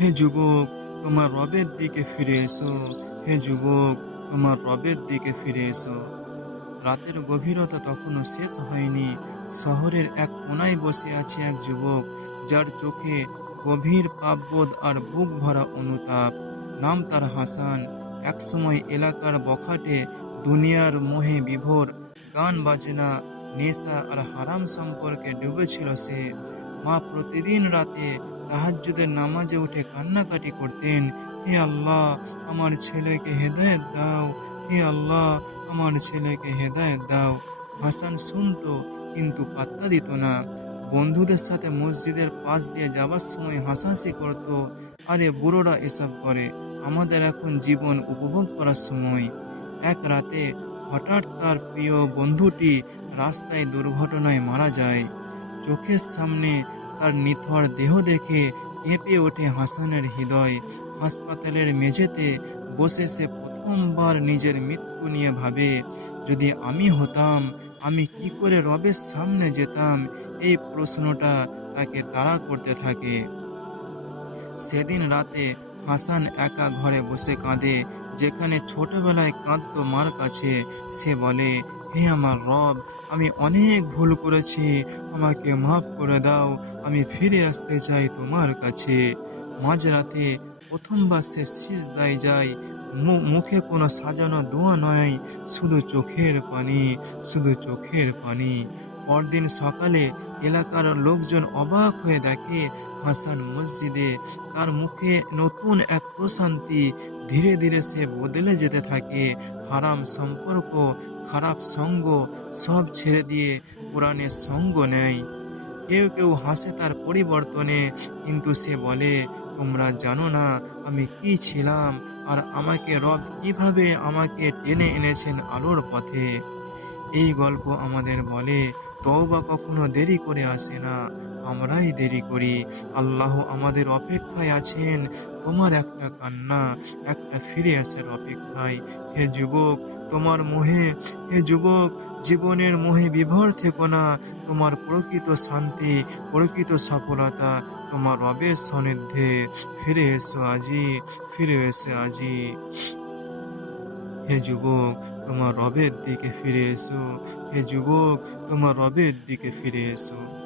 হে যুবক, তোমার রবের দিকে ফিরে এসো। হে যুবক, তোমার রবের দিকে ফিরে এসো। রাতের গভীরতা তখনও শেষ হয়নি। শহরের এক কোনায় বসে আছে এক যুবক, যার চোখে গভীর পাপবোধ আর বুক ভরা অনুতাপ। নাম তার হাসান। একসময় এলাকার বখাটে দুনিয়ার মোহে বিভোর গান বাজনা, নেশা আর হারাম সম্পর্কে ডুবেছিল সে। মা প্রতিদিন রাতে তাহাজ্জুদের নামাজে উঠে কান্নাকাটি করতেন, হে আল্লাহ, আমার ছেলেকে হেদায়েত দাও, হে আল্লাহ, আমার ছেলেকে হেদায়েত দাও। হাসান শুনত, কিন্তু পাত্তা দিত না। বন্ধুদের সাথে মসজিদের পাশ দিয়ে যাবার সময় হাসাহাসি করত, আরে বুড়োরা এসব করে, আমাদের এখন জীবন উপভোগ করার সময়। এক রাতে হঠাৎ তার প্রিয় বন্ধুটি রাস্তায় দুর্ঘটনায় মারা যায়। চোখের সামনে তার নিথর দেহ দেখে কেঁপে ওঠে হাসানের হৃদয়। হাসপাতালের মেঝেতে বসে সে প্রথমবার নিজের মৃত্যু নিয়ে ভাবে। যদি আমি হতাম, আমি কি করে রবের সামনে যেতাম? এই প্রশ্নটা তাকে তাড়া করতে থাকে। সেদিন রাতে হাসান একা ঘরে বসে কাঁদে, যেখানে ছোটবেলায় কাঁদতো মার কাছে। সে বলে হে আমার রব, আমি অনেক ভুল করেছি, আমাকে মাফ করে দাও, আমি ফিরে আসতে চাই তোমার কাছে। মাঝরাতে প্রথমবার সে সিজদায় যায় মুখে কোনো সাজানো দোয়া নয়, শুধু চোখের পানি, শুধু চোখের পানি। পরদিন সকালে এলাকার লোকজন অবাক হয়ে দেখে, হাসান মসজিদে তার মুখে নতুন এক প্রশান্তি, ধীরে ধীরে সে বদলে যেতে থাকে। হারাম সম্পর্ক, খারাপ সঙ্গ, সব ছেড়ে দিয়ে কোরআনের সঙ্গ নেয় কেউ কেউ হাসে তার পরিবর্তনে, কিন্তু সে বলে, তোমরা জানো না আমি কি ছিলাম, আর আমাকে রব কীভাবে আমাকে টেনে এনেছেন আলোর পথে? এই গল্প আমাদের বলে, তওবা কখনো দেরি করে আসে না। আমরাই দেরি করি। আল্লাহ আমাদের অপেক্ষায় আছেন। তোমার একটা কান্না, একটা ফিরে আসার অপেক্ষায়। হে যুবক, তোমার মোহে, হে যুবক, জীবনের মোহে বিভোর থেকো না। তোমার প্রকৃত শান্তি, প্রকৃত সফলতা তোমার রবের সান্নিধ্যে। ফিরে এসো আজি, ফিরে এসে আজি। হে যুবক তোমার রবের দিকে ফিরে এসো। হে যুবক তোমার রবের দিকে ফিরে এসো।